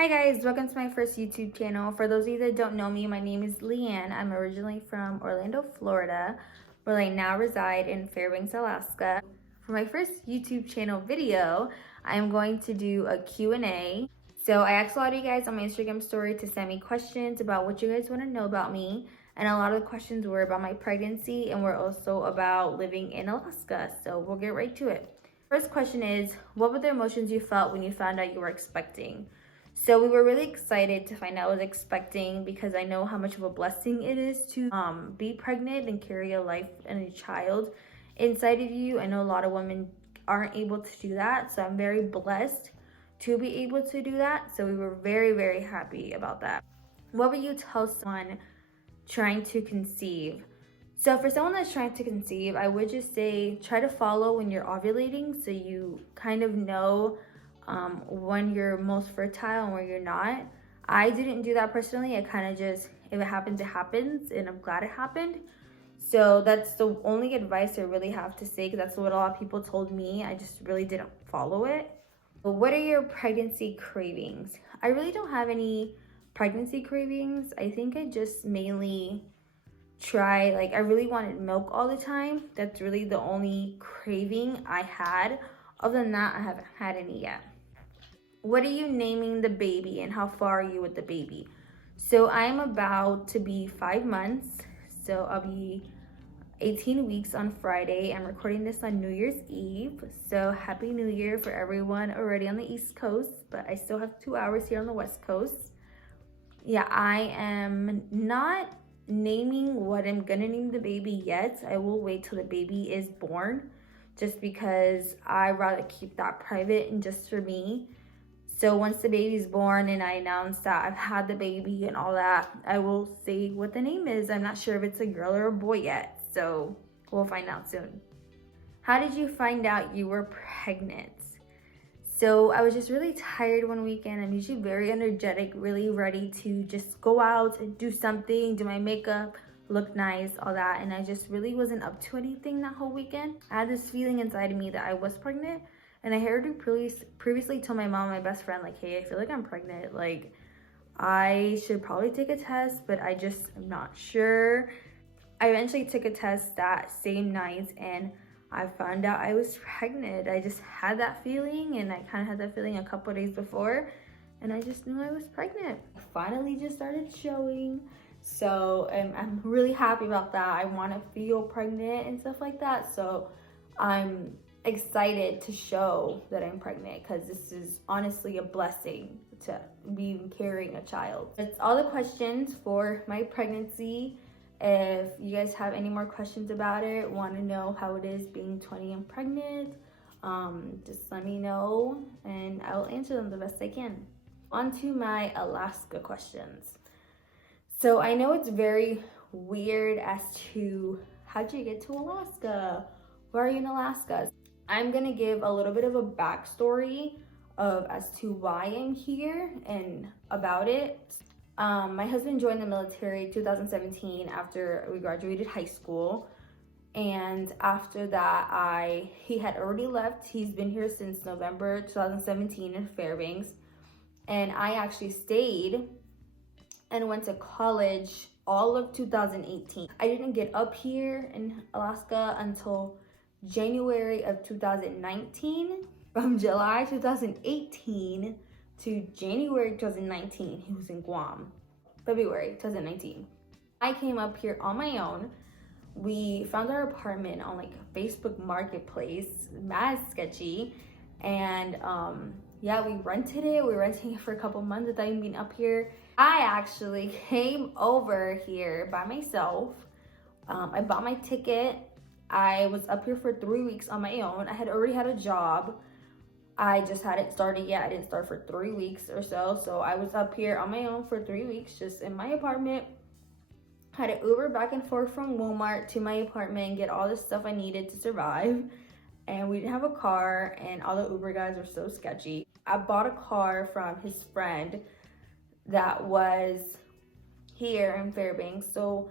Hi guys, welcome to my first YouTube channel. For those of you that don't know me, my name is Leanne. I'm originally from Orlando, Florida, where I now reside in Fairbanks, Alaska. For my first YouTube channel video, I'm going to do a Q&A. So I asked a lot of you guys on my Instagram story to send me questions about what you guys want to know about me. And a lot of the questions were about my pregnancy and were also about living in Alaska. So we'll get right to it. First question is, what were the emotions you felt when you found out you were expecting? So we were really excited to find out I was expecting because I know how much of a blessing it is to be pregnant and carry a life and a child inside of you. I know a lot of women aren't able to do that, so I'm very blessed to be able to do that. So we were very, very happy about that. What would you tell someone trying to conceive? So for someone that's trying to conceive, I would just say try to follow when you're ovulating so you kind of know when you're most fertile and where you're not. I didn't do that personally. I kind of just, if it happens, it happens, and I'm glad it happened. So that's the only advice I really have to say, because that's what a lot of people told me. I just really didn't follow it. But what are your pregnancy cravings? I really don't have any pregnancy cravings. I think I just mainly I really wanted milk all the time. That's really the only craving I had. Other than that, I haven't had any yet. What are you naming the baby and how far are you with the baby? So I'm about to be 5 months. So I'll be 18 weeks on Friday. I'm recording this on New Year's Eve. So happy New Year for everyone already on the East Coast, but I still have 2 hours here on the West Coast. Yeah, I am not naming what I'm gonna name the baby yet. I will wait till the baby is born just because I rather keep that private and just for me. So once the baby's born and I announce that I've had the baby and all that, I will say what the name is. I'm not sure if it's a girl or a boy yet, so we'll find out soon. How did you find out you were pregnant? So I was just really tired one weekend. I'm usually very energetic, really ready to just go out and do something, do my makeup, look nice, all that. And I just really wasn't up to anything that whole weekend. I had this feeling inside of me that I was pregnant. And I heard her previously told my mom, my best friend, like, hey, I feel like I'm pregnant. Like, I should probably take a test, but I just am not sure. I eventually took a test that same night and I found out I was pregnant. I just had that feeling, and I kind of had that feeling a couple days before, and I just knew I was pregnant. I finally just started showing, so I'm really happy about that. I want to feel pregnant and stuff like that, so I'm excited to show that I'm pregnant because this is honestly a blessing to be carrying a child. That's all the questions for my pregnancy. If you guys have any more questions about it, want to know how it is being 20 and pregnant, just let me know and I will answer them the best I can. On to my Alaska questions. So I know it's very weird as to how'd you get to Alaska? Why are you in Alaska? I'm gonna give a little bit of a backstory as to why I'm here and about it. My husband joined the military 2017 after we graduated high school. And after that, he had already left. He's been here since November 2017 in Fairbanks. And I actually stayed and went to college all of 2018. I didn't get up here in Alaska until January of 2019. From July 2018 to January 2019, he was in Guam. February 2019. I came up here on my own. We found our apartment on like Facebook Marketplace, mad sketchy. And yeah, we rented it. We were renting it for a couple months without even being up here. I actually came over here by myself. I bought my ticket. I was up here for 3 weeks on my own. I had already had a job. I just hadn't started yet. I didn't start for 3 weeks or so. So I was up here on my own for 3 weeks, just in my apartment. Had to Uber back and forth from Walmart to my apartment and get all the stuff I needed to survive. And we didn't have a car, and all the Uber guys were so sketchy. I bought a car from his friend that was here in Fairbanks. So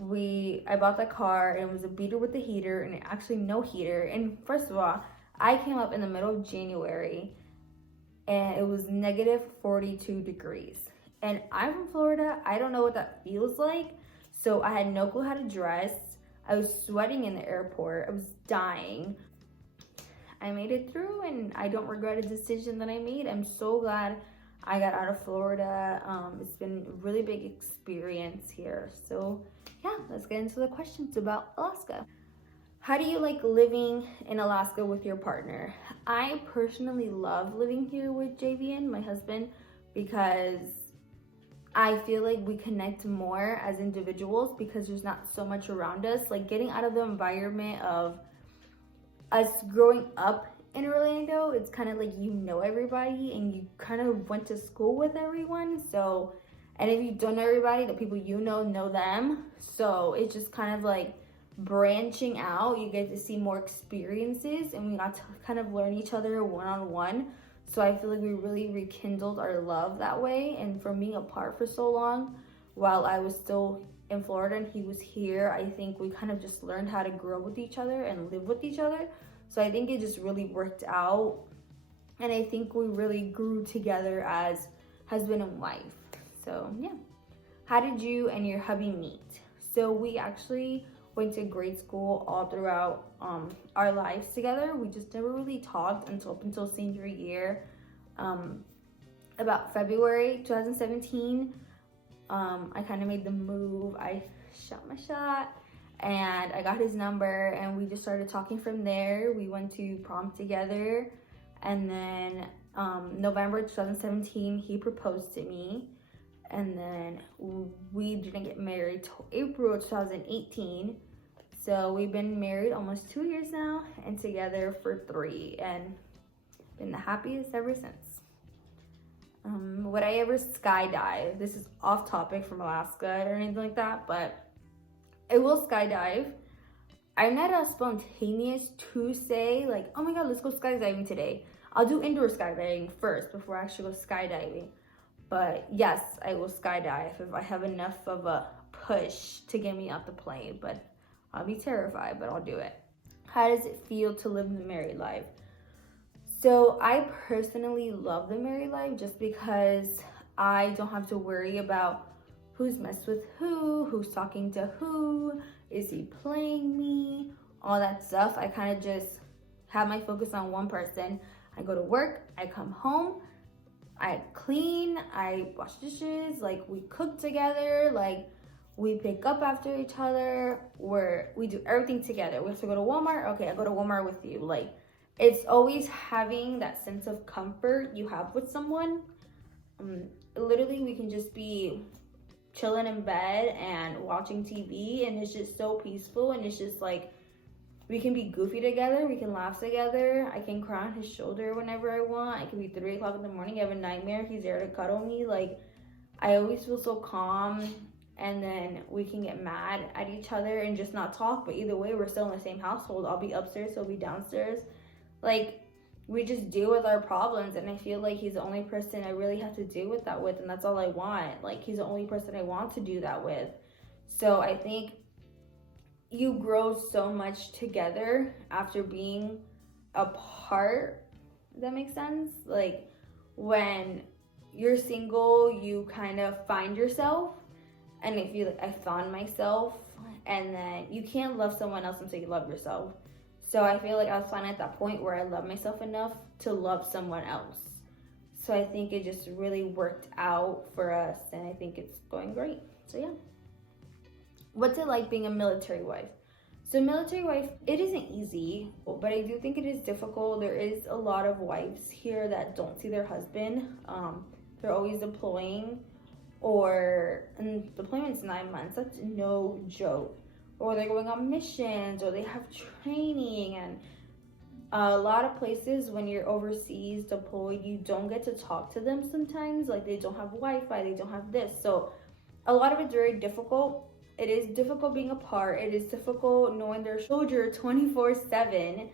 I bought the car, and it was a beater with a heater, and actually no heater. And first of all, I came up in the middle of January and it was negative 42 degrees. And I'm from Florida. I don't know what that feels like. So I had no clue how to dress. I was sweating in the airport. I was dying. I made it through and I don't regret a decision that I made. I'm so glad I got out of Florida. It's been a really big experience here. So yeah, let's get into the questions about Alaska. How do you like living in Alaska with your partner? I personally love living here with Javian, my husband, because I feel like we connect more as individuals because there's not so much around us. Like getting out of the environment of us growing up in Orlando, it's kind of like you know everybody and you kind of went to school with everyone. So, and if you don't know everybody, the people you know them. So it's just kind of like branching out. You get to see more experiences and we got to kind of learn each other one-on-one. So I feel like we really rekindled our love that way. And from being apart for so long, while I was still in Florida and he was here, I think we kind of just learned how to grow with each other and live with each other. So I think it just really worked out. And I think we really grew together as husband and wife. So yeah. How did you and your hubby meet? So we actually went to grade school all throughout our lives together. We just never really talked until senior year. About February 2017, I kind of made the move. I shot my shot and I got his number and we just started talking from there. We went to prom together and then November 2017, he proposed to me. And then we didn't get married till April 2018. So we've been married almost 2 years now and together for 3 and been the happiest ever since. Would I ever skydive? This is off topic from Alaska or anything like that, but I will skydive. I'm not as spontaneous to say like, oh my God, let's go skydiving today. I'll do indoor skydiving first before I actually go skydiving. But yes, I will skydive if I have enough of a push to get me off the plane. But I'll be terrified, but I'll do it. How does it feel to live the married life? So I personally love the married life just because I don't have to worry about who's messed with who's talking to who, is he playing me, all that stuff. I kind of just have my focus on one person. I go to work, I come home, I clean, I wash dishes, like we cook together, like we pick up after each other, we do everything together. We have to go to Walmart, okay, I go to Walmart with you. Like it's always having that sense of comfort you have with someone. Literally we can just be chilling in bed and watching TV and it's just so peaceful and it's just like we can be goofy together, we can laugh together, I can cry on his shoulder whenever I want. It can be 3 o'clock in the morning, I have a nightmare, he's there to cuddle me. Like I always feel so calm, and then we can get mad at each other and just not talk, but either way we're still in the same household. I'll be upstairs, he'll be downstairs. Like we just deal with our problems, and I feel like he's the only person I really have to deal with that with, and that's all I want. Like he's the only person I want to do that with. So I think you grow so much together after being apart. Does that make sense? Like when you're single, you kind of find yourself, and I feel like I found myself, and then you can't love someone else until you love yourself. So I feel like I was finally at that point where I love myself enough to love someone else. So I think it just really worked out for us, and I think it's going great. So yeah. What's it like being a military wife? So military wife, it isn't easy, but I do think it is difficult. There is a lot of wives here that don't see their husband. They're always deploying, and deployment's 9 months. That's no joke. Or they're going on missions, or they have training, and a lot of places when you're overseas deployed, you don't get to talk to them sometimes. Like they don't have Wi-Fi, they don't have this. So a lot of it's very difficult. It is difficult being apart. It is difficult knowing their soldier 24/7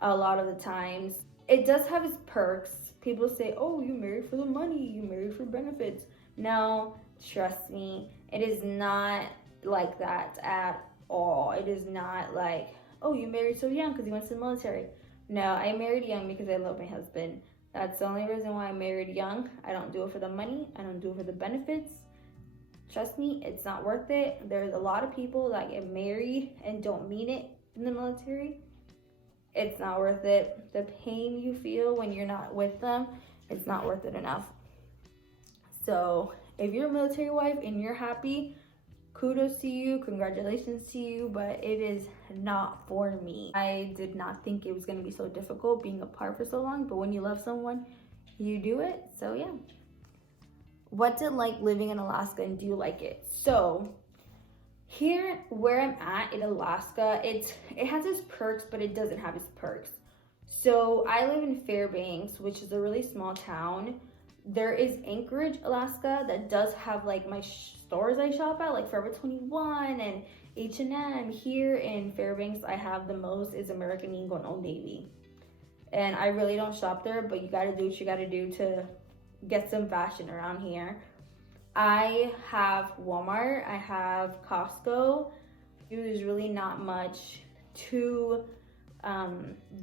a lot of the times. It does have its perks. People say, oh, you married for the money, you married for benefits. No, trust me, it is not like that at all. It is not like, oh, you married so young because you went to the military. No, I married young because I love my husband. That's the only reason why I married young. I don't do it for the money. I don't do it for the benefits. Trust me, it's not worth it. There's a lot of people that get married and don't mean it in the military. It's not worth it. The pain you feel when you're not with them, it's not worth it enough. So if you're a military wife and you're happy, kudos to you, congratulations to you, but it is not for me. I did not think it was going to be so difficult being apart for so long, but when you love someone, you do it. So yeah. What's it like living in Alaska, and do you like it? So here where I'm at in Alaska, it has its perks, but it doesn't have its perks. So I live in Fairbanks, which is a really small town. There is Anchorage, Alaska, that does have like my stores I shop at, like Forever 21 and H&M. Here in Fairbanks, I have the most is American Eagle and Old Navy. And I really don't shop there, but you gotta do what you gotta do to get some fashion around here. I have Walmart, I have Costco. There's really not much to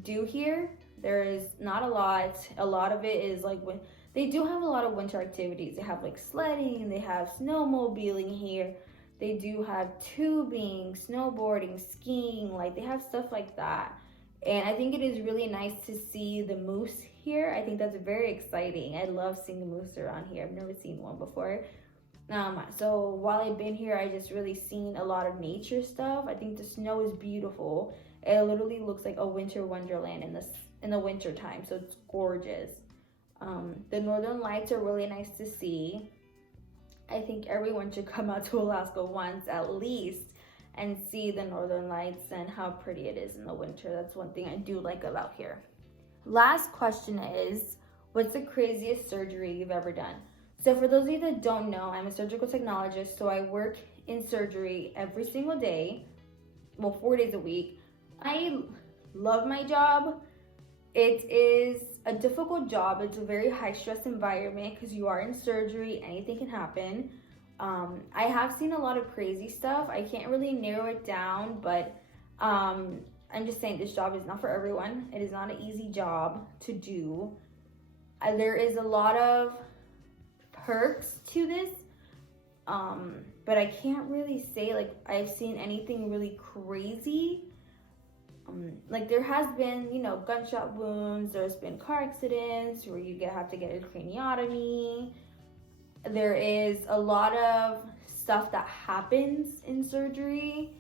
do here. There is not a lot. A lot of it is like when they do have a lot of winter activities. They have like sledding, they have snowmobiling here. They do have tubing, snowboarding, skiing, like they have stuff like that. And I think it is really nice to see the moose here. I think that's very exciting. I love seeing the moose around here. I've never seen one before. So while I've been here, I just really seen a lot of nature stuff. I think the snow is beautiful. It literally looks like a winter wonderland in the winter time, so it's gorgeous. The northern lights are really nice to see. I think everyone should come out to Alaska once at least and see the northern lights and how pretty it is in the winter. That's one thing I do like about here. Last question is, what's the craziest surgery you've ever done? So for those of you that don't know, I'm a surgical technologist, so I work in surgery every single day, well, 4 days a week. I love my job. It is a difficult job. It's a very high stress environment because you are in surgery, anything can happen. I have seen a lot of crazy stuff. I can't really narrow it down, but I'm just saying this job is not for everyone. It is not an easy job to do. There is a lot of perks to this, but I can't really say like I've seen anything really crazy. Like there has been, gunshot wounds. There's been car accidents where you have to get a craniotomy. There is a lot of stuff that happens in surgery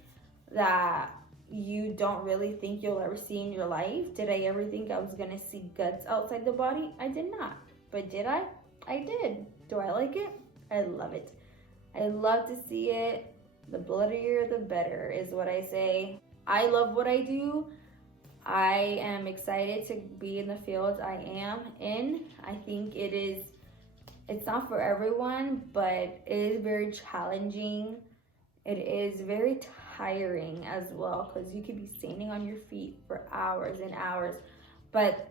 that you don't really think you'll ever see in your life. Did I ever think I was gonna see guts outside the body? I did not. But did I? I did. Do I like it? I love it. I love to see it. The bloodier, the better is what I say. I love what I do. I am excited to be in the field I am in. I think it's not for everyone, but it is very challenging. It is very tiring as well because you could be standing on your feet for hours and hours, but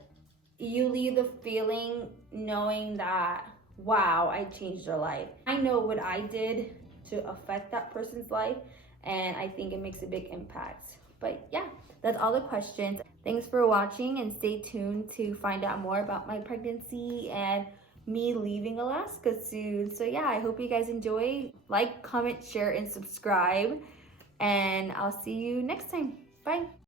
you leave the feeling knowing that, wow, I changed their life. I know what I did to affect that person's life, and I think it makes a big impact. But yeah, that's all the questions. Thanks for watching, and stay tuned to find out more about my pregnancy and me leaving Alaska soon. So yeah, I hope you guys enjoy. Like, comment, share, and subscribe. And I'll see you next time. Bye.